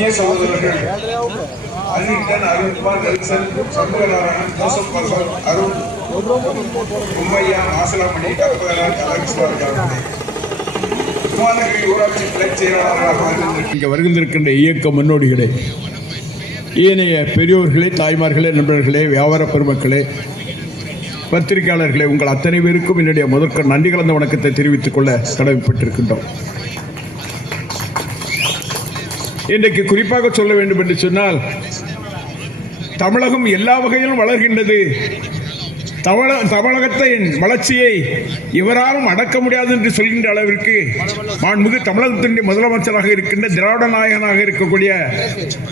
இனிய சகோதரர்கள் Ariton, Arunkumar, Nelson, Shanmuganarayanan, Joseph Parson, Arun, Ummaiya, Masalamani, Karpagaraj, அலெக்ஸ்வார் ஊராட்சி கிளை செயலாளராக இங்கே வருகின்றிருக்கின்ற இயக்க முன்னோடிகளே, ஏனைய பெரியோர்களே, தாய்மார்களே, நண்பர்களே, வியாபார பெருமக்களே, பத்திரிகையாளர்களே, உங்கள் அத்தனை பேருக்கும் என்னுடைய முதற்க நன்றி கலந்த வணக்கத்தை தெரிவித்துக் கொள்ள கடமைப்பட்டிருக்கின்றோம். இன்றைக்கு குறிப்பாக சொல்ல வேண்டும் என்று சொன்னால், தமிழகம் எல்லா வகையிலும் வளர்கின்றது. தமிழகத்தின் வளர்ச்சியை இவராலும் அடக்க முடியாது என்று சொல்கின்ற அளவிற்கு மாண்புமிகு தமிழகத்தின் முதலமைச்சராக இருக்கின்ற திராவிட நாயகனாக இருக்கக்கூடிய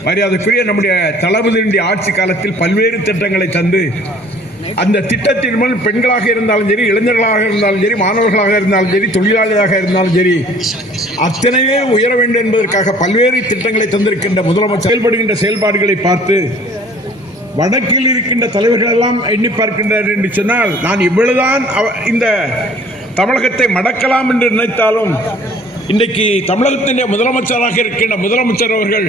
மரியாதைக்குரிய நம்முடைய தளபதியினுடைய ஆட்சி காலத்தில் பல்வேறு திட்டங்களை தந்து, அந்த திட்டத்தின் மூலம் பெண்களாக இருந்தாலும் சரி, இளைஞர்களாக இருந்தாலும் சரி, மாணவர்களாக இருந்தாலும் சரி, தொழிலாளியாக இருந்தாலும் சரி, அத்தனையே உயர வேண்டும் என்பதற்காக பல்வேறு திட்டங்களை தந்திருக்கின்ற முதலமைச்சர் செயல்படுகின்ற செயல்பாடுகளை பார்த்து வடக்கில் இருக்கின்ற தலைவர்கள் எல்லாம் எண்ணி பார்க்கின்றனர் என்று சொன்னால், நான் இவ்வளவுதான் இந்த தமிழகத்தை மடக்கலாம் என்று நினைத்தாலும், இன்றைக்கு தமிழகத்தின் முதலமைச்சராக இருக்கின்ற முதலமைச்சர் அவர்கள்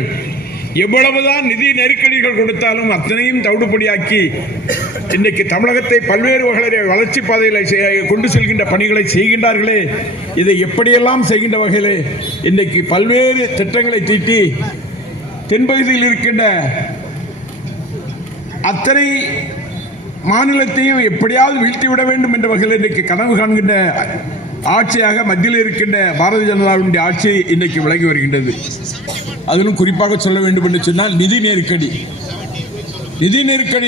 எவ்வளவுதான் நிதி நெருக்கடிகள் கொடுத்தாலும் அத்தனையும் தவிடுபடியாக்கி இன்றைக்கு தமிழகத்தை பல்வேறு வகையிலே வளர்ச்சி பாதையில் கொண்டு செல்கின்ற பணிகளை செய்கின்றார்களே. இதை எப்படியெல்லாம் செய்கின்ற வகையிலே இன்றைக்கு பல்வேறு திட்டங்களை தீட்டி தென்பகுதியில் இருக்கின்ற அத்தனை மாநிலத்தையும் எப்படியாவது வீழ்த்திவிட வேண்டும் என்ற வகையில் இன்றைக்கு கனவு காண்கின்ற ஆட்சியாக மத்தியில் இருக்கின்ற பாரதிய ஜனதாவினுடைய ஆட்சி இன்றைக்கு விலகி வருகின்றது. அதிலும் குறிப்பாக சொல்ல வேண்டும் என்று சொன்னால், நிதி நெருக்கடி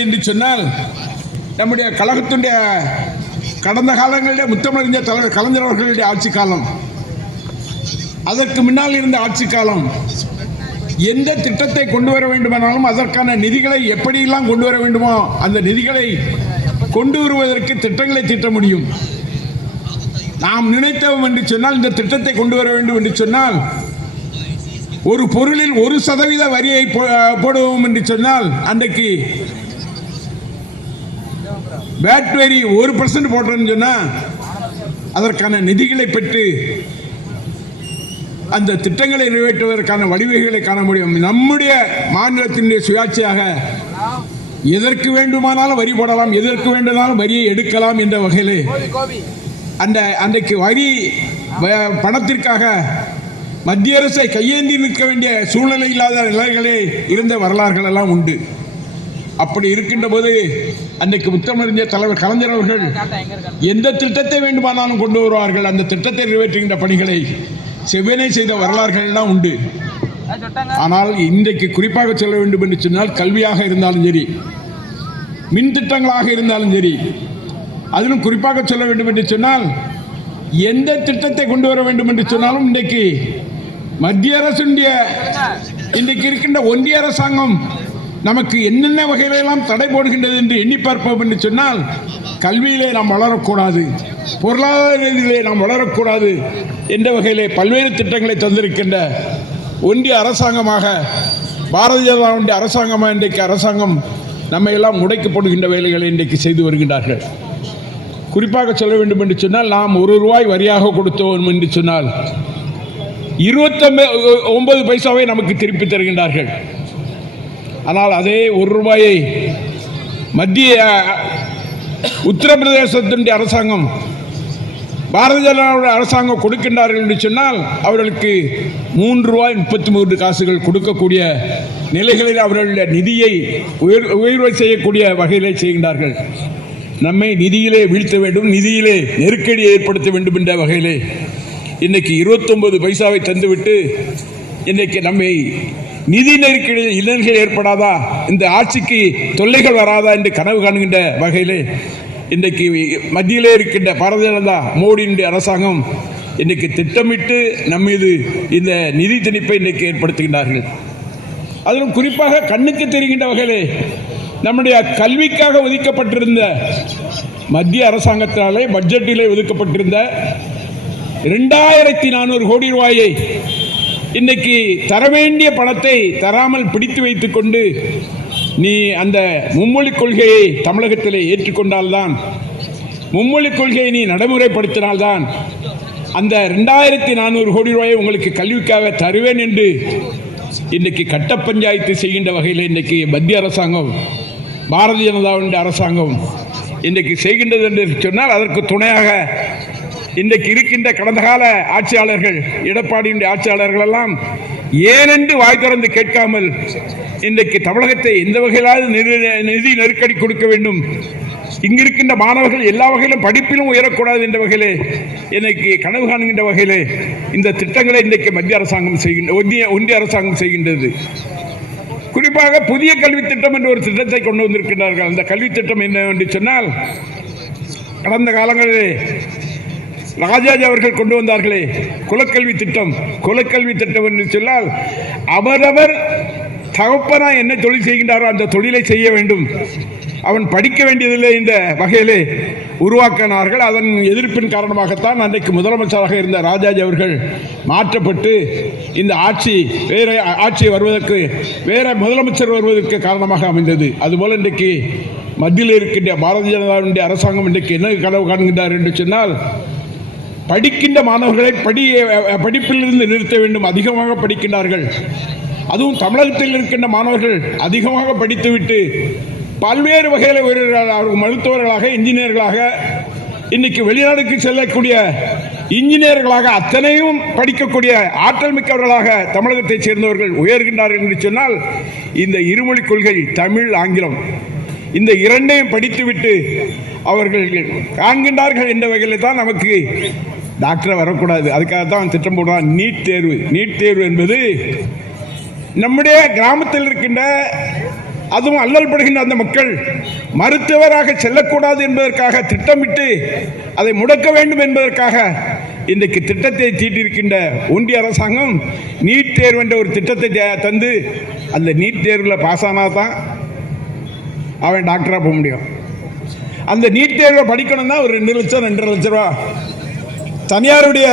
என்று சொன்னால், நம்முடைய கழகத்துடைய கடந்த காலங்களிலே முத்தமிழறிஞர் தலைவர் கலைஞர் அவர்களுடைய ஆட்சி காலம், அதற்கு முன்னால் இருந்த ஆட்சி காலம், எந்த திட்டத்தை கொண்டு வர வேண்டுமானாலும் அதற்கான நிதிகளை எப்படியெல்லாம் கொண்டு வர வேண்டுமோ அந்த நிதிகளை கொண்டு வருவதற்கு திட்டங்களை தீட்ட முடியும். நாம் நினைத்தோம் என்று சொன்னால், இந்த திட்டத்தை கொண்டு வர வேண்டும் என்று சொன்னால், ஒரு பொருளில் 1% வரியை போடுவோம் என்று சொன்னால், அன்றைக்கு வேட் வரி 1% போட்டோம்னு சொன்னால் அதற்கான நிதிகளை பெற்று அந்த திட்டங்களை நிறைவேற்றுவதற்கான வழிவகைகளை காண முடியும். நம்முடைய மாநிலத்தினுடைய சுயாட்சியாக எதற்கு வேண்டுமானாலும் வரி போடலாம், எதற்கு வேண்டுமானாலும் வரியை எடுக்கலாம் என்ற வகையிலே அன்றைக்கு வரி பணத்திற்காக மத்திய அரசை கையேந்தி நிற்க வேண்டிய சூழ்நிலை இல்லாத நிலைகளே இருந்த வரலாறுகள் எல்லாம் உண்டு. அப்படி இருக்கின்ற போது அன்றைக்கு முத்தமிழறிஞர் தலைவர் கலைஞர் அவர்கள் எந்த திட்டத்தை வேண்டுமானாலும் கொண்டு வருவார்கள். அந்த திட்டத்தை நிறைவேற்றுகின்ற பணிகளை செவ்வனே செய்த வரலாறுகள் எல்லாம் உண்டு. ஆனால் இன்றைக்கு குறிப்பாக சொல்ல வேண்டும் என்று சொன்னால், கல்வியாக இருந்தாலும் சரி, மின் திட்டங்களாக இருந்தாலும் சரி, அதிலும் குறிப்பாக சொல்ல வேண்டும் என்று சொன்னால், எந்த திட்டத்தை கொண்டு வர வேண்டும் என்று சொன்னாலும் இன்றைக்கு மத்திய அரசுடைய இன்றைக்கு இருக்கின்ற ஒன்றிய அரசாங்கம் நமக்கு என்னென்ன வகையிலெல்லாம் தடை போடுகின்றது என்று எண்ணி பார்ப்போம் என்று சொன்னால், கல்வியிலே நாம் வளரக்கூடாது, பொருளாதார ரீதியிலே நாம் வளரக்கூடாது என்ற வகையிலே பல்வேறு திட்டங்களை தந்திருக்கின்ற ஒன்றிய அரசாங்கமாக பாரதிய ஜனதாவுடைய அரசாங்கமாக இன்றைக்கு அரசாங்கம் நம்மை எல்லாம் முடைக்கப்படுகின்ற வேலைகளை இன்றைக்கு செய்து வருகின்றார்கள். குறிப்பாக சொல்ல வேண்டும் என்று சொன்னால், நாம் ₹1 வரியாக கொடுத்தோம் என்று சொன்னால் 29 பைசாவை நமக்கு திருப்பி தருகின்றார்கள். ஆனால் அதே ₹1 மத்திய உத்தரப்பிரதேசத்தினுடைய அரசாங்கம் பாரதிய ஜனதாவுடைய அரசாங்கம் கொடுக்கின்றார்கள் என்று சொன்னால், அவர்களுக்கு ₹3.33 கொடுக்கக்கூடிய நிலைகளில் அவர்களுடைய நிதியை உயர்வு செய்யக்கூடிய வகையிலே செய்கின்றார்கள். நம்மை நிதியிலே வீழ்த்த வேண்டும், நிதியிலே நெருக்கடியை ஏற்படுத்த வேண்டும் என்ற வகையிலே இன்றைக்கு 29 பைசாவை தந்துவிட்டு இன்றைக்கு நம்மை நிதி நெருக்கடியில் இன்னல்கள் ஏற்படாதா, இந்த ஆட்சிக்கு தொல்லைகள் வராதா என்று கனவு காணுகின்ற வகையிலே இன்றைக்கு மத்தியிலே இருக்கின்ற பாரதிய ஜனதா மோடியினுடைய அரசாங்கம் இன்றைக்கு திட்டமிட்டு நம்மீது இந்த நிதி திணிப்பை இன்றைக்கு ஏற்படுத்துகின்றார்கள். அதிலும் குறிப்பாக கண்ணுக்கு தெரிகின்ற வகையிலே நம்முடைய கல்விக்காக ஒதுக்கப்பட்டிருந்த மத்திய அரசாங்கத்தினாலே பட்ஜெட்டிலே ஒதுக்கப்பட்டிருந்த 2400 கோடி ரூபாயை இன்னைக்கு தர வேண்டிய பணத்தை தராமல் பிடித்து வைத்துக் கொண்டு நீ அந்த மும்மொழி கொள்கையை தமிழகத்திலே ஏற்றுக்கொண்டால்தான், மும்மொழி கொள்கையை நீ நடைமுறைப்படுத்தினால்தான் அந்த 2400 கோடி ரூபாயை உங்களுக்கு கல்விக்காக தருவேன் என்று இன்றைக்கு கட்ட பஞ்சாயத்து செய்கின்ற வகையில் இன்றைக்கு மத்திய அரசாங்கம், பாரதிய ஜனதாவுடைய அரசாங்கம் இன்றைக்கு செய்கின்றது என்று சொன்னால், அதற்கு துணையாக இன்றைக்கு இருக்கின்ற கடந்த கால ஆட்சியாளர்கள், எடப்பாடியுடைய ஆட்சியாளர்கள் எல்லாம் ஏனென்று வாய் திறந்து கேட்காமல் இன்றைக்கு தமிழகத்தை எந்த வகையிலாவது நிதி நெருக்கடி கொடுக்க வேண்டும், இங்கிருக்கின்ற மாணவர்கள் எல்லா வகையிலும் படிப்பிலும் உயரக்கூடாது என்ற வகையிலே இன்னைக்கு கனவு காணுகின்ற வகையிலே இந்த திட்டங்களை இன்றைக்கு மத்திய அரசாங்கம் ஒன்றிய அரசாங்கம் செய்கின்றது. குறிப்பாக புதிய கல்வி திட்டம் என்ற ஒரு திட்டத்தை கொண்டு வந்திருக்கிறார்கள். அந்த கல்வி திட்டம் என்ன என்று சொன்னால், கடந்த காலங்களிலே ராஜாஜி அவர்கள் கொண்டு வந்தார்களே குலக்கல்வி திட்டம். குலக்கல்வி திட்டம் என்று சொன்னால், அவரவர் தகப்பனா என்ன தொழில் செய்கின்றாரோ அந்த தொழிலை செய்ய வேண்டும், அவன் படிக்க வேண்டியதில்லை என்ற வகையிலே உருவாக்கினார்கள். அதன் எதிர்ப்பின் காரணமாகத்தான் அன்றைக்கு முதலமைச்சராக இருந்த ராஜாஜி அவர்கள் மாற்றப்பட்டு இந்த ஆட்சி வருவதற்கு வேற முதலமைச்சர் வருவதற்கு காரணமாக அமைந்தது. அதுபோல இன்றைக்கு மத்தியில் இருக்கின்ற பாரதிய ஜனதாவுடைய அரசாங்கம் இன்றைக்கு என்ன கனவு காண்கின்றார் என்று சொன்னால், படிக்கின்ற மாணவர்களை படிப்பிலிருந்து நிறுத்த வேண்டும். அதிகமாக படிக்கின்றார்கள். அதுவும் தமிழகத்தில் இருக்கின்ற மாணவர்கள் அதிகமாக படித்துவிட்டு பல்வேறு வகையில் மருத்துவர்களாக, இன்ஜினியர்களாக, இன்னைக்கு வெளிநாடுக்கு செல்லக்கூடிய இன்ஜினியர்களாக, அத்தனையும் படிக்கக்கூடிய ஆற்றல் மிக்கவர்களாக தமிழகத்தை சேர்ந்தவர்கள் உயர்கின்றார்கள் என்று சொன்னால், இந்த இருமொழி கொள்கை தமிழ், ஆங்கிலம் இந்த இரண்டையும் படித்துவிட்டு அவர்கள் காண்கின்றார்கள் என்ற வகையில் தான் நமக்கு டாக்டர் வரக்கூடாது. அதுக்காக தான் திட்டம் போடுறான் நீட் தேர்வு. நீட் தேர்வு என்பது நம்முடைய கிராமத்தில் இருக்கின்ற, அதுவும் அல்லல் படுகின்ற அந்த மக்கள் மருத்துவராக செல்லக்கூடாது என்பதற்காக திட்டமிட்டு அதை முடக்க வேண்டும் என்பதற்காக இன்றைக்கு திட்டத்தை தீட்டியிருக்கின்ற ஒன்றிய அரசாங்கம் நீட் தேர்வு என்ற ஒரு திட்டத்தை தந்து, அந்த நீட் தேர்வில் பாஸ் ஆனால் தான் அவன் டாக்டராக போக முடியும். அந்த நீட் தேர்வை படிக்கணும்னா ஒரு 2 லட்சம் 2.5 லட்சம் ரூபா தனியாருடைய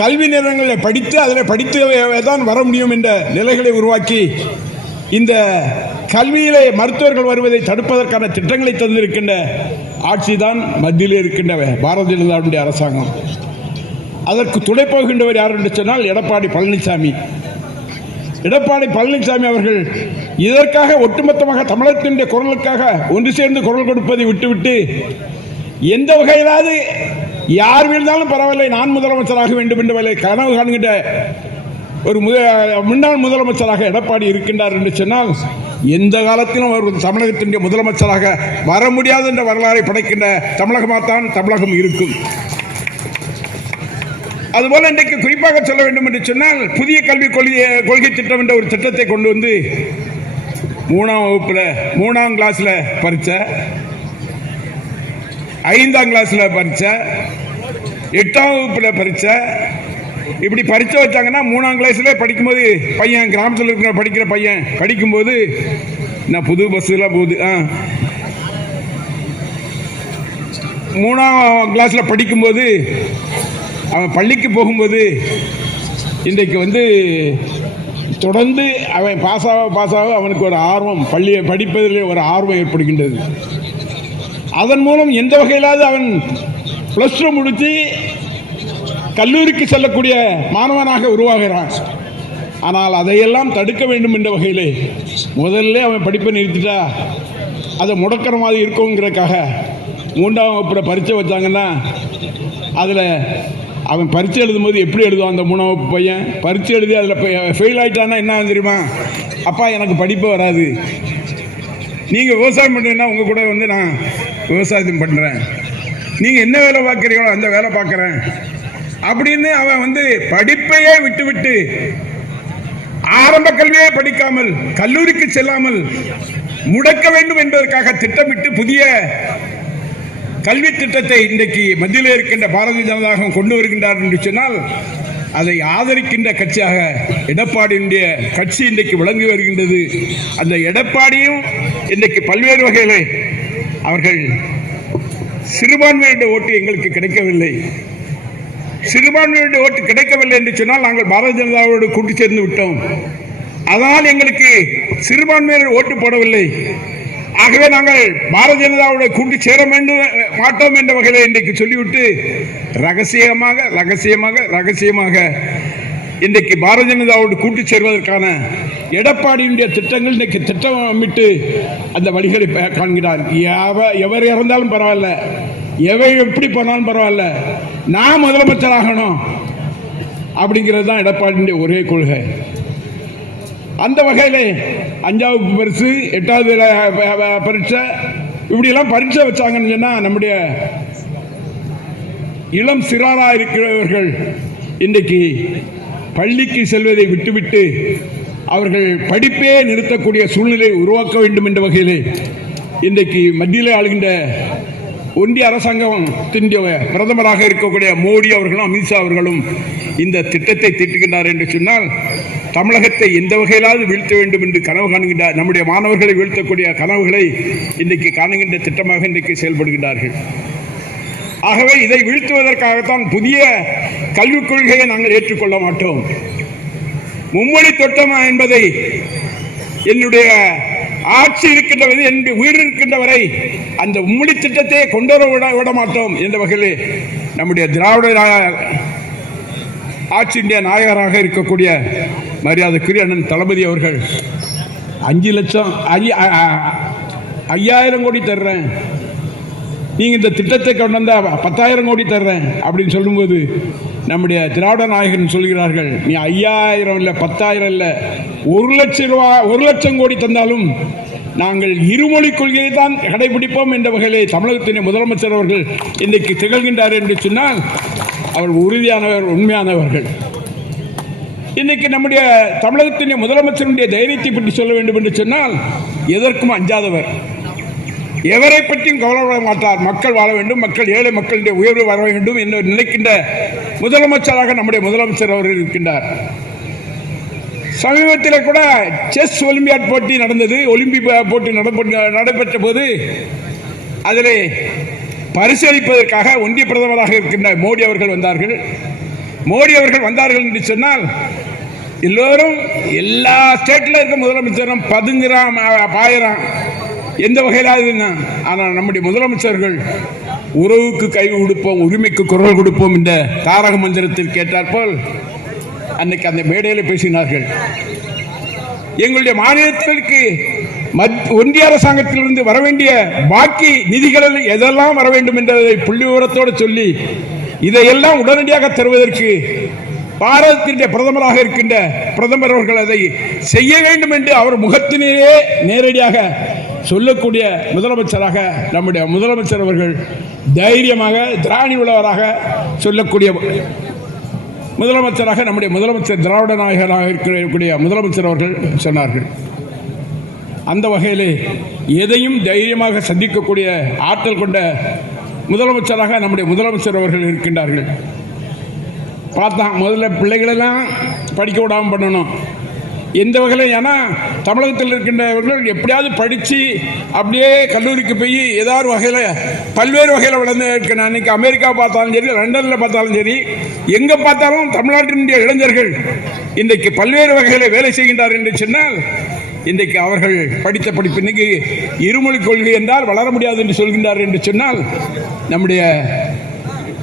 கல்வி நிறுவனங்களை படித்து அதில் படித்து தான் வர முடியும் என்ற நிலைகளை உருவாக்கி இந்த கல்வியிலே மருத்துவர்கள் வருவதை தடுப்பதற்கான திட்டங்களை தந்திருக்கின்ற ஆட்சி தான் மத்தியில் இருக்கின்ற பாரதிய ஜனதாவுடைய அரசாங்கம். அதற்கு துணை போகின்றவர் யார் என்று சொன்னால் எடப்பாடி பழனிசாமி. எடப்பாடி பழனிசாமி அவர்கள் இதற்காக ஒட்டுமொத்தமாக தமிழகத்தினுடைய குரலுக்காக ஒன்று சேர்ந்து குரல் கொடுப்பதை விட்டுவிட்டு, எந்த வகையிலாவது யார் வீழ்ந்தாலும் பரவாயில்லை, நான் முதலமைச்சராக வேண்டும் என்ற கனவு காண்கின்ற ஒரு முன்னாள் முதலமைச்சராக எடப்பாடி இருக்கின்றார் என்று சொன்னால், எந்த காலத்திலும் அவர் தமிழகத்தினுடைய முதலமைச்சராக வர முடியாது என்ற வரலாறை படைக்கின்ற தமிழகமாகத்தான் தமிழகம் இருக்கும். அதுபோல இன்றைக்கு குறிப்பாக சொல்ல வேண்டும் என்று சொன்னால், புதிய கல்விக் கொள்கை திட்டம் என்ற ஒரு திட்டத்தை கொண்டு வந்து 3ஆம் வகுப்புல 3ஆம் கிளாஸ்ல பரீட்சை, 5ஆம் கிளாஸ்ல பரீட்சை, 8ஆம் வகுப்புல பரீட்சை, இப்படி பரீட்சை வச்சாங்கன்னா 3ஆம் கிளாஸ்ல படிக்கும்போது பையன், கிராமத்தில் இருக்கிற படிக்கிற பையன் படிக்கும்போது, நான் புது பஸ்ஸெல்லாம் போகுது, 3ஆம் கிளாஸ்ல படிக்கும்போது அவன் பள்ளிக்கு போகும்போது இன்றைக்கு தொடர்ந்து அவன் பாஸாக அவனுக்கு ஒரு ஆர்வம், பள்ளியை படிப்பதிலே ஒரு ஆர்வம் ஏற்படுகின்றது. அதன் மூலம் எந்த வகையிலாவது அவன் +2 முடித்து கல்லூரிக்கு செல்லக்கூடிய மாணவனாக உருவாகிறான். ஆனால் அதையெல்லாம் தடுக்க வேண்டும் என்ற வகையிலே முதல்ல அவன் படிப்பை நிறுத்திட்டா அதை முடக்கிற மாதிரி இருக்குங்கிறதுக்காக 3ஆம் வகுப்பில் பரீட்சை வச்சாங்கன்னா, அதில் அவன் பரீட்சை எழுதும்போது எப்படி எழுதுவான் அந்த 3ஆம் வகுப்பு பையன்? பரீட்சை எழுதி அதில் ஃபெயில் ஆகிட்டான்னா என்ன தெரியுமா? அப்பா எனக்கு படிப்பு வராது, நீங்கள் விவசாயம் பண்ணுறீங்கன்னா உங்கள் கூட நான் விவசாயம் பண்ணுறேன், நீங்கள் என்ன வேலை பார்க்குறீங்களோ அந்த வேலை பார்க்குறேன் அப்படின்னு அவன் படிப்பையே விட்டுவிட்டு ஆரம்ப கல்வியே படிக்காமல் கல்லூரிக்கு செல்லாமல் முடக்க வேண்டும் என்பதற்காக திட்டமிட்டு புதிய கல்வி திட்டத்தை இன்றைக்கு மத்தியில் இருக்கின்ற பாரதிய ஜனதா கொண்டு வருகின்றார் என்று சொன்னால், அதை ஆதரிக்கின்ற கட்சியாக எடப்பாடியுடைய கட்சி இன்றைக்கு விளங்கி வருகின்றது. அந்த எடப்பாடியும் இன்றைக்கு பல்வேறு வகையிலே அவர்கள் சிறுபான்மையுடைய ஓட்டு எங்களுக்கு கிடைக்கவில்லை, சிறுபான்மையுடைய ஓட்டு கிடைக்கவில்லை என்று சொன்னால் நாங்கள் பாரதிய ஜனதாவோடு கூட்டு சேர்ந்து விட்டோம், அதனால் எங்களுக்கு சிறுபான்மையினர் ஓட்டு போடவில்லை, ஆகவே நாங்கள் பாரதிய ஜனதாவோட கூட்டு சேர மாட்டோம் என்ற வகையில் இன்றைக்கு சொல்லிவிட்டு ரகசியமாக இன்றைக்கு பாரதிய ஜனதாவோடு கூட்டு சேர்வதற்கான எடப்பாடியுடைய திட்டங்கள் இன்றைக்கு திட்டமிட்டு அந்த வழிகளை காண்கிறார். எவர் இறந்தாலும் பரவாயில்ல, எவை எப்படி போனாலும் பரவாயில்ல, நான் முதலமைச்சராகணும் அப்படிங்கிறது தான் எடப்பாடியுடைய ஒரே கொள்கை. அந்த வகையில் 5வது பரிசு 8வது பரீட்சை இப்படியெல்லாம் பரீட்சை வச்சாங்கன்னு சொன்னால் நம்முடைய இளம் சிறாராக இருக்கிறவர்கள் இன்றைக்கு பள்ளிக்கு செல்வதை விட்டுவிட்டு அவர்கள் படிப்பே நிறுத்தக்கூடிய சூழ்நிலை உருவாக்க வேண்டும் என்ற வகையில் இன்றைக்கு மத்தியில் ஆளுகின்ற ஒன்றிய அரசாங்கத்தின் பிரதமராக இருக்கக்கூடிய மோடி அவர்களும் அமித்ஷா அவர்களும் இந்த திட்டத்தை தீட்டுகின்றார் என்று சொன்னால் தமிழகத்தை எந்த வகையிலாவது வீழ்த்த வேண்டும் என்று கனவு காணுகின்ற நம்முடைய மாணவர்களை வீழ்த்தக்கூடிய கனவுகளை இன்றைக்கு காணுகின்ற திட்டமாக இன்றைக்கு செயல்படுகின்றார்கள். ஆகவே இதை வீழ்த்துவதற்காகத்தான் புதிய கல்விக் கொள்கையை நாங்கள் ஏற்றுக்கொள்ள மாட்டோம். மும்மொழி திட்டம் என்பதை என்னுடைய ஆட்சி இருக்கின்றவரை, என் உயிர் இருக்கின்றவரை அந்த மும்மொழி திட்டத்தை கொண்டு விட மாட்டோம் என்ற வகையில் நம்முடைய திராவிட ஆட்சியினுடைய நாயகராக இருக்கக்கூடிய மரியாதைக்குரிய அண்ணன் தளபதி அவர்கள் 5 லட்சம் 5000 கோடி தர்றேன், நீங்கள் இந்த திட்டத்தை கொண்டு வந்தால் 10,000 கோடி தர்றேன் அப்படின்னு சொல்லும்போது நம்முடைய திராவிட நாயகன் சொல்கிறார்கள், நீ 5000 இல்லை 10,000 இல்லை 1 லட்சம் ரூபா 1 லட்சம் கோடி தந்தாலும் நாங்கள் இருமொழி கொள்கையை தான் கடைபிடிப்போம் என்ற வகையிலே தமிழகத்தின் முதலமைச்சர் அவர்கள் இன்றைக்கு திகழ்கின்றார் என்று சொன்னால் அவர் உறுதியானவர், உண்மையானவர்கள். இன்னைக்கு நம்முடைய தமிழகத்தின் முதலமைச்சருடைய தைரியத்தை பற்றி சொல்ல வேண்டும் என்று சொன்னால் எதற்கும் அஞ்சாதவர், எவரை பற்றியும் கவலைப்பட மாட்டார். மக்கள் வாழ வேண்டும், மக்கள் ஏழை மக்களுடைய உயர்வு வர வேண்டும் என்று நினைக்கின்ற முதலமைச்சராக நம்முடைய முதலமைச்சர் அவர்கள் இருக்கின்றார். சமீபத்தில் கூட செஸ் ஒலிம்பியாட் போட்டி நடந்தது. ஒலிம்பிக் போட்டி நடைபெற்ற போது அதில் பரிசீலிப்பதற்காக ஒன்றிய பிரதமராக இருக்கின்ற மோடி அவர்கள் வந்தார்கள். மோடி அவர்கள் வந்தார்கள் என்று சொன்னால் எல்லோரும் எல்லா ஸ்டேட்டில் இருக்க முதலமைச்சரும் பதுங்குறான், பாயிறான், எந்த வகையிலாவது. ஆனால் நம்முடைய முதலமைச்சர்கள் உறவுக்கு கை கொடுப்போம், உரிமைக்கு குரல் கொடுப்போம் என்ற தாரக மந்திரத்தில் கேட்டாற்போல் அன்னைக்கு அந்த மேடையில் பேசினார்கள். எங்களுடைய மாநிலத்திற்கு ஒன்றிய அரசாங்கத்திலிருந்து வர வேண்டிய பாக்கி நிதிகளில் எதெல்லாம் வர வேண்டும் என்பதை புள்ளி விவரத்தோடு சொல்லி இதையெல்லாம் உடனடியாக தருவதற்கு பாரதத்தினுடைய பிரதமராக இருக்கின்ற பிரதமர் அவர்கள் அதை செய்ய வேண்டும் என்று அவர் முகத்திலேயே நேரடியாக சொல்லக்கூடிய முதலமைச்சராக நம்முடைய முதலமைச்சர் அவர்கள் தைரியமாக திராணி உள்ளவராக சொல்லக்கூடிய முதலமைச்சராக நம்முடைய முதலமைச்சர் திராவிட நாயகராக இருக்கக்கூடிய முதலமைச்சர் அவர்கள் சொன்னார்கள். அந்த வகையிலே எதையும் தைரியமாக சந்திக்கக்கூடிய ஆற்றல் கொண்ட முதலமைச்சராக நம்முடைய முதலமைச்சர் அவர்கள் இருக்கின்றார்கள். பார்த்தான் முதல்ல பிள்ளைகளெல்லாம் படிக்க விடாமல் பண்ணணும். எந்த வகையில், ஏன்னா தமிழகத்தில் இருக்கின்றவர்கள் எப்படியாவது படித்து அப்படியே கல்லூரிக்கு போய் ஏதாவது வகையில் பல்வேறு வகையில் வளர்ந்து இருக்கணும். அன்றைக்கி அமெரிக்கா பார்த்தாலும் சரி, லண்டனில் பார்த்தாலும் சரி, எங்கே பார்த்தாலும் தமிழ்நாட்டினுடைய இளைஞர்கள் இன்றைக்கு பல்வேறு வகையில் வேலை செய்கின்றார்கள் என்று சொன்னால் இன்றைக்கு அவர்கள் படித்த படிப்பு இன்னைக்கு இருமொழி கொள்கை என்றால் வளர முடியாது என்று சொல்கின்றார்கள் என்று சொன்னால் நம்முடைய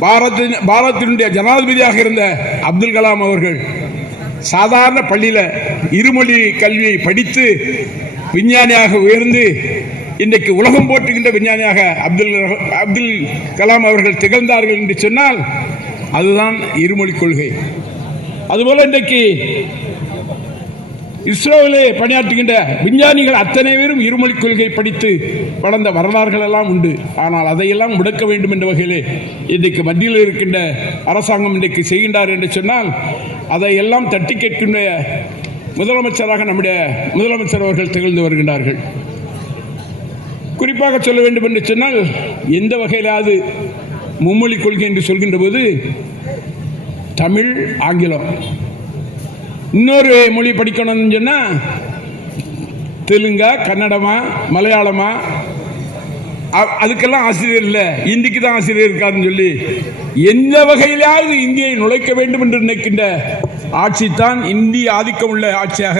பாரதத்தினுடைய ஜனாதிபதியாக இருந்த அப்துல் கலாம் அவர்கள் சாதாரண பள்ளியில் இருமொழி கல்வியை படித்து விஞ்ஞானியாக உயர்ந்து இன்றைக்கு உலகம் போற்றுகின்ற விஞ்ஞானியாக அப்துல் கலாம் அவர்கள் திகழ்ந்தார்கள் என்று சொன்னால் அதுதான் இருமொழி கொள்கை. அதுபோல இன்றைக்கு இஸ்ரோவிலே பணியாற்றுகின்ற விஞ்ஞானிகள் அத்தனை பேரும் இருமொழி கொள்கை படித்து வளர்ந்த வரலாறுகள் எல்லாம் உண்டு. ஆனால் அதையெல்லாம் முடக்க வேண்டும் என்ற வகையிலே இன்றைக்கு மத்தியில் இருக்கின்ற அரசாங்கம் இன்றைக்கு செய்கின்றார் என்று சொன்னால் அதையெல்லாம் தட்டி கேட்கின்ற முதலமைச்சராக நம்முடைய முதலமைச்சர் அவர்கள் திகழ்ந்து வருகின்றார்கள். குறிப்பாக சொல்ல வேண்டும் என்று சொன்னால் எந்த வகையிலாவது மும்மொழி கொள்கை என்று சொல்கின்ற போது தமிழ், ஆங்கிலம், இன்னொரு மொழி படிக்கணும்னு சொன்னால் தெலுங்கா, கன்னடமா, மலையாளமா, அதுக்கெல்லாம் ஆசிரியர் இல்லை, இந்திக்கு தான் ஆசிரியர் இருக்காருன்னு சொல்லி எந்த வகையிலாவது இந்தியை நுழைக்க வேண்டும் என்று நினைக்கின்ற ஆட்சி தான் இந்திய ஆதிக்கம் உள்ள ஆட்சியாக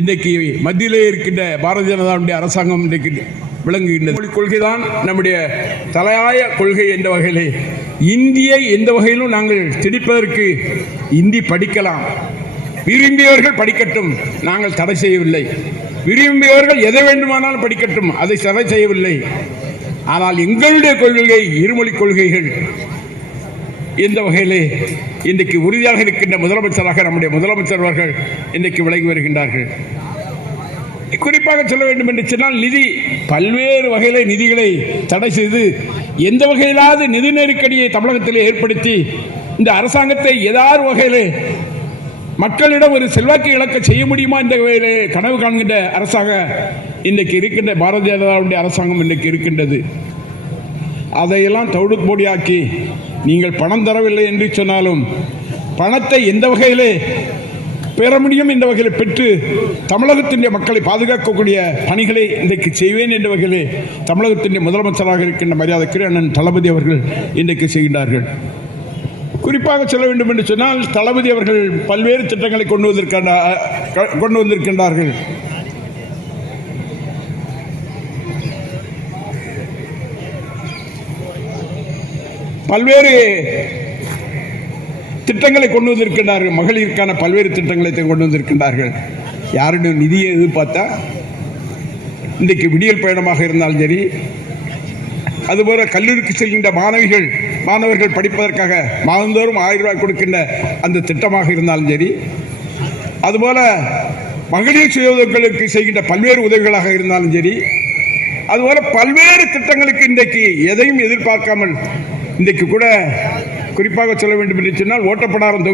இன்றைக்கு மத்தியிலே இருக்கின்ற பாரதிய ஜனதாவுடைய அரசாங்கம் இன்றைக்கு விளங்குகின்றது. கொள்கை தான் நம்முடைய தலையாய கொள்கை என்ற வகையிலே இந்தியை எந்த வகையிலும் நாங்கள் திணிப்பதற்கு இந்தி படிக்கலாம், விரும்பியவர்கள் படிக்கட்டும், நாங்கள் தடை செய்யவில்லை. விரும்பியவர்கள் எதை வேண்டுமானாலும் படிக்கட்டும், அதை தடை செய்யவில்லை. ஆனால் எங்களுடைய கொள்கை இருமொழி கொள்கைகள் எந்த வகையிலே இன்றைக்கு உறுதியாக இருக்கின்ற முதலமைச்சராக நம்முடைய முதலமைச்சர் அவர்கள் இன்றைக்கு விலகி வருகின்றார்கள். குறிப்பாக சொல்ல வேண்டும் என்று சொன்னால், நிதி பல்வேறு வகையிலே நிதிகளை தடை செய்து எந்த வகையிலாவது நிதி நெருக்கடியை தமிழகத்திலே ஏற்படுத்தி இந்த அரசாங்கத்தை ஏதாவது வகையிலே மக்களிடம் ஒரு செல்வாக்கு இழக்க செய்ய முடியுமா என்ற வகையிலே கனவு காண்கின்ற அரசாக இன்றைக்கு இருக்கின்ற பாரதிய ஜனதாவுடைய அரசாங்கம் இன்றைக்கு இருக்கின்றது. அதையெல்லாம் தவிடுபொடியாக்கி நீங்கள் பணம் தரவில்லை என்று சொன்னாலும் பணத்தை எந்த வகையிலே பெற முடியும் என்ற வகையில் பெற்று தமிழகத்தினுடைய மக்களை பாதுகாக்கக்கூடிய பணிகளை இன்றைக்கு செய்வேன் என்ற வகையிலே தமிழகத்தினுடைய முதலமைச்சராக இருக்கின்ற மரியாதைக்குரிய அண்ணன் தளபதி அவர்கள் இன்றைக்கு செய்கின்றார்கள். குறிப்பாக சொல்ல வேண்டும் என்று சொன்னால், தளபதி அவர்கள் பல்வேறு திட்டங்களை கொண்டு வந்திருக்கின்றார்கள். பல்வேறு திட்டங்களை கொண்டு வந்திருக்கின்றார்கள். மகளிருக்கான பல்வேறு திட்டங்களை கொண்டு வந்திருக்கின்றார்கள். யாருடைய நிதியை எதிர்பார்த்தா இன்றைக்கு விடியல் பயணமாக இருந்தாலும் சரி, அதுபோல கல்லூரிக்கு செல்கின்ற மாணவர்கள் படிப்பதற்காக மாதந்தோறும் 1000 ரூபாய் கொடுக்கின்ற அந்த திட்டமாக இருந்தாலும் சரி, அதுபோல மகளிர் சுயதொழிலுக்கு செய்கின்ற பல்வேறு உதவிகளாக இருந்தாலும் சரி, அதுபோல பல்வேறு திட்டங்களுக்கு இன்றைக்கு எதையும் எதிர்பார்க்காமல் இன்றைக்கு கூட குறிப்பாக சொல்ல வேண்டும் என்று சொன்னால், ஓட்டப்படாரம்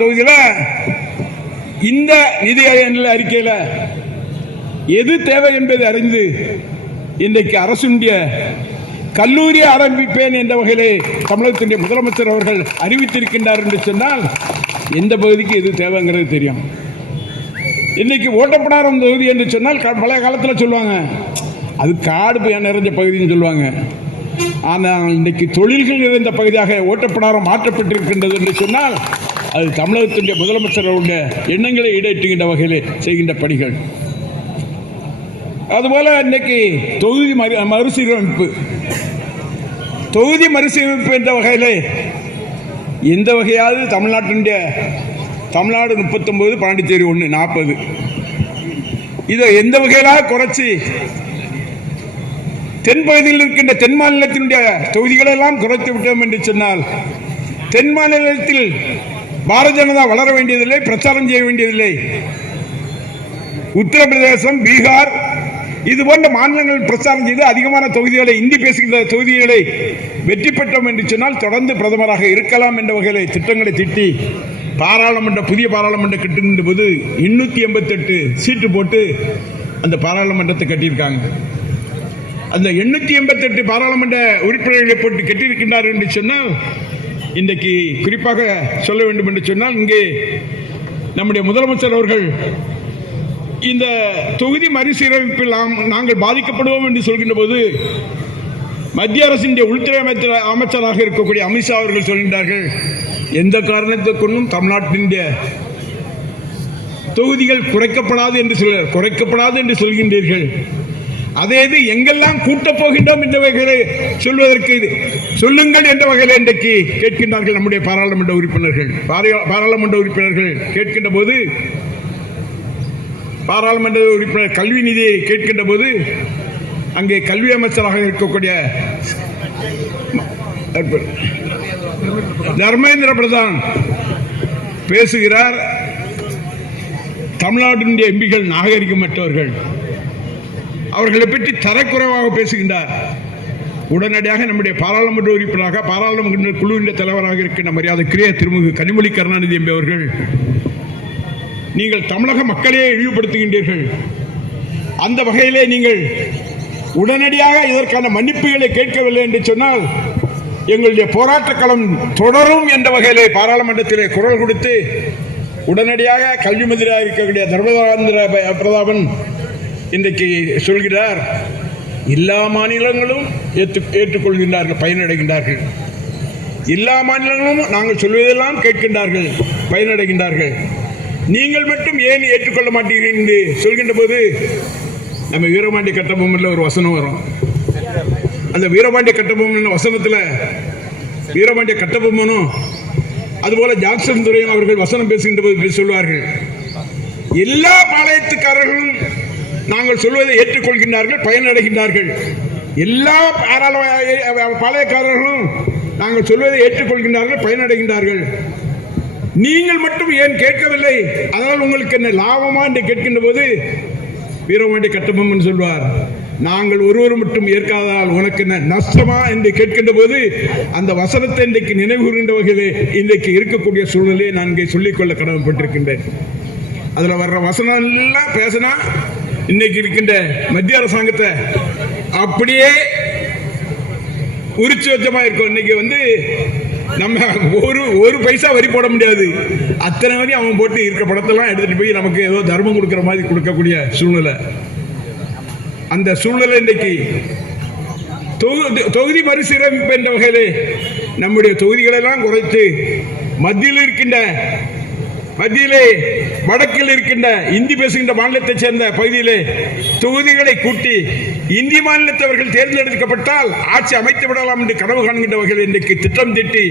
தொகுதியில் இந்த நிதி அறிக்கையில் எது தேவை என்பதை அறிந்து இன்றைக்கு அரசுடைய கல்லூரி ஆரம்பிப்பேன் என்ற வகையிலே தமிழகத்தினுடைய முதலமைச்சர் அவர்கள் அறிவித்திருக்கின்றார் என்று சொன்னால், எந்த பகுதிக்கு எது தேவைங்கிறது தெரியும். இன்னைக்கு ஓட்டப்படாரம் தொகுதி என்று சொன்னால் பழைய காலத்தில் சொல்லுவாங்க, அது காடு நிறைஞ்ச பகுதின்னு சொல்லுவாங்க. ஆனால் இன்றைக்கு தொழில்கள் நிறைந்த பகுதியாக ஓட்டப்படாரம் மாற்றப்பட்டிருக்கின்றது என்று சொன்னால், அது தமிழகத்தினுடைய முதலமைச்சர்களுடைய எண்ணங்களை ஈடேற்றுகின்ற வகையில் செய்கின்ற பணிகள். அதுபோல இன்னைக்கு தொகுதி மறுசீரமைப்பு என்ற வகையில் எந்த வகையாவது தமிழ்நாடு 39, பாண்டிச்சேரி 1, 40 இதை எந்த வகையிலாக குறைச்சி தென் பகுதியில் இருக்கின்ற தென் மாநிலத்தினுடைய தொகுதிகளெல்லாம் குறைத்து விட்டோம் என்று சொன்னால், தென் மாநிலத்தில் பாரதிய ஜனதா வளர வேண்டியதில்லை, பிரச்சாரம் செய்ய வேண்டியதில்லை. உத்தரப்பிரதேசம், பீகார் இது போன்ற மாநிலங்கள் பிரச்சாரம் செய்து அதிகமான தொகுதிகளை, இந்தி பேசுகின்ற தொகுதிகளை வெற்றி பெற்றோம் என்று சொன்னால் தொடர்ந்து பிரதமராக இருக்கலாம் என்ற வகையில் திட்டங்களை திட்டி புதிய பாராளுமன்றம் கட்டுகின்ற போது 888 சீட்டு போட்டு அந்த பாராளுமன்றத்தை கட்டியிருக்காங்க. அந்த 888 பாராளுமன்ற உறுப்பினர்களை போட்டு கட்டியிருக்கின்றார் என்று சொன்னால், இன்றைக்கு குறிப்பாக சொல்ல வேண்டும் என்று சொன்னால், இங்கே நம்முடைய முதலமைச்சர் அவர்கள் இந்த தொகுதி மறுசீரமைப்பில் நாங்கள் பாதிக்கப்படுவோம் என்று சொல்கின்ற போது, மத்திய அரசின் உள்துறை அமைச்சராக இருக்கக்கூடிய அமித்ஷா அவர்கள் சொல்கின்றார்கள், எந்த காரணத்தை கொண்டும் தமிழ்நாட்டின் தொகுதிகள் குறைக்கப்படாது என்று சொல்கின்றீர்கள். அதே இது எங்கெல்லாம் கூட்டப் போகின்றோம் என்ற வகையில் சொல்வதற்கு சொல்லுங்கள் என்ற வகையில் இன்றைக்கு கேட்கின்றார்கள் நம்முடைய பாராளுமன்ற உறுப்பினர்கள் கேட்கின்ற போது, பாராளுமன்ற உறுப்பினர் கல்வி நிதியை கேட்கின்ற போது, அங்கே கல்வி அமைச்சராக இருக்கக்கூடிய தர்மேந்திர பிரதான் பேசுகிறார், தமிழ்நாட்டினுடைய எம்பிகள் நாகரிகமற்றவர்கள், அவர்களை பற்றி தரக்குறைவாக பேசுகின்றார். உடனடியாக நம்முடைய பாராளுமன்ற உறுப்பினராக பாராளுமன்ற குழுவின் தலைவராக இருக்கின்ற மரியாதைக்குரிய திருமிகு கனிமொழி கருணாநிதி எம்பி அவர்கள், நீங்கள் தமிழக மக்களையே இழிவுபடுத்துகின்றீர்கள், அந்த வகையிலே நீங்கள் உடனடியாக இதற்கான மன்னிப்புகளை கேட்கவில்லை என்று சொன்னால் எங்களுடைய போராட்ட களம் தொடரும் என்ற வகையிலே பாராளுமன்றத்திலே குரல் கொடுத்து உடனடியாக கல்வி மந்திரியாக இருக்கக்கூடிய தர்மேந்திர பிரதாபன் இன்றைக்கு சொல்கிறார், எல்லா மாநிலங்களும் ஏற்றுக்கொள்கின்றார்கள், பயனடைகின்றார்கள். எல்லா மாநிலங்களும் நாங்கள் சொல்வதெல்லாம் கேட்கின்றார்கள், பயனடைகின்றார்கள். நீங்கள் மட்டும் ஏன் ஏற்றுக்கொள்ள மாட்டீர்கள் என்று சொல்கின்ற போது நம்ம வீரபாண்டிய கட்டபொம்மன்ல ஒரு வசனம் வரும், அந்த வீரபாண்டிய கட்டபொம்மன் வசனத்தில் வீரபாண்டிய கட்டபொம்மனும் அதுபோல ஜாக்சன் துரையும் அவர்கள் வசனம் பேசுகின்ற போது சொல்வார்கள், எல்லா பாளையத்துக்காரர்களும் நாங்கள் சொல்வதை ஏற்றுக்கொள்கின்றார்கள், பயனடைகின்றார்கள். எல்லா பாளையக்காரர்களும் நாங்கள் சொல்வதை ஏற்றுக்கொள்கின்றார்கள், பயனடைகின்றார்கள். நீங்கள் மட்டும் ஏன் கேட்கவில்லை? அதனால் உங்களுக்கு என்ன லாபமா என்று கேட்கின்ற போது வீரபாண்டிய கட்டபொம்மன் சொல்வார், நாங்கள் ஒருவர் மட்டும் ஏற்காததால் உனக்கு என்ன நஷ்டமா என்று கேட்கின்ற போது அந்த வசனத்தை இன்றைக்கு நினைவு கூறுகின்ற வகையிலே இன்றைக்கு இருக்கக்கூடிய சூழ்நிலையை நான் இங்கே சொல்லிக்கொள்ள கடமைப்பட்டிருக்கின்றேன். அதில் வர்ற வசனம் எல்லாம் பேசினா இன்னைக்கு இருக்கின்ற மத்திய அரசாங்கத்தை அப்படியே உரிச்சு வச்சமா இருக்கும். இன்னைக்கு நம்ம ஒரு பைசா வரி போட முடியாது, அத்தனை வரி அவன் போட்டு இருக்க படத்தெல்லாம் எடுத்துட்டு போய் நமக்கு ஏதோ தர்மம் கொடுக்கிற மாதிரி கொடுக்கக்கூடிய சூழ்நிலை. அந்த சூழ்நிலை இன்றைக்கு தொகுதி மறுசீரமைப்பு என்ற வகையிலே நம்முடைய தொகுதிகளெல்லாம் குறைத்து மத்தியிலே வடக்கில் இருக்கின்ற இந்தி பேசுகின்ற மாநிலத்தை சேர்ந்த பகுதியிலே தொகுதிகளை கூட்டி இந்தி மாநிலத்தவர்கள் தேர்ந்தெடுக்கப்பட்டால் ஆட்சி அமைத்து விடலாம் என்று கனவு காண்கின்ற வகையில் இன்றைக்கு திட்டம் தீட்டி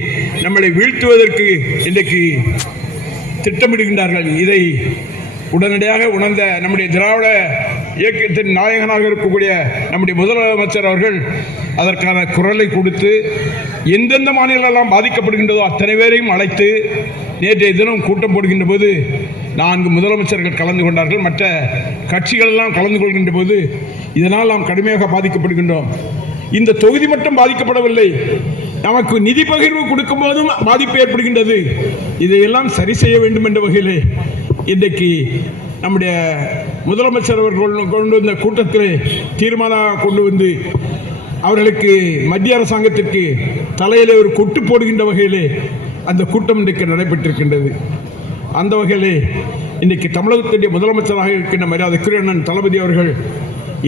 நம்மளை வீழ்த்துவதற்கு இன்றைக்கு திட்டமிடுகின்றார்கள். இதை உடனடியாக உணர்ந்த நம்முடைய திராவிட இயக்கத்தின் நாயகனாக இருக்கக்கூடிய நம்முடைய முதலமைச்சர் அவர்கள் அதற்கான குரலை கொடுத்து எந்தெந்த மாநிலங்களெல்லாம் பாதிக்கப்படுகின்றதோ அத்தனை பேரையும் அழைத்து நேற்றைய தினம் கூட்டம் போடுகின்ற போது 4 முதலமைச்சர்கள் கலந்து கொண்டார்கள். மற்ற கட்சிகள் எல்லாம் கலந்து கொள்கின்ற போது இதனால் நாம் கடுமையாக பாதிக்கப்படுகின்றோம். இந்த தொகுதி மட்டும் பாதிக்கப்படவில்லை, நமக்கு நிதி பகிர்வு கொடுக்கும் போதும் பாதிப்பு ஏற்படுகின்றது. இதையெல்லாம் சரி செய்ய வேண்டும் என்ற வகையிலே இன்றைக்கு நம்முடைய முதலமைச்சர் அவர்கள் கொண்டு வந்த கூட்டத்திலே தீர்மானம் கொண்டு வந்து அவர்களுக்கு மத்திய அரசாங்கத்திற்கு தலையிலே ஒரு கொட்டு போடுகின்ற வகையிலே அந்த கூட்டம் இன்றைக்கு நடைபெற்றிருக்கின்றது. அந்த வகையிலே இன்றைக்கு தமிழகத்தினுடைய முதலமைச்சராக இருக்கின்ற மரியாதைக்குரிய அண்ணன் தளபதி அவர்கள்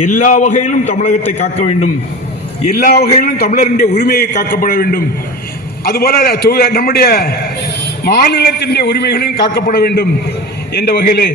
எல்லா வகையிலும் தமிழகத்தை காக்க வேண்டும், எல்லா வகையிலும் தமிழருடைய உரிமையை காக்கப்பட வேண்டும், அதுபோல நம்முடைய மாநிலத்தினுடைய உரிமைகளும் காக்கப்பட வேண்டும் என்ற வகையிலே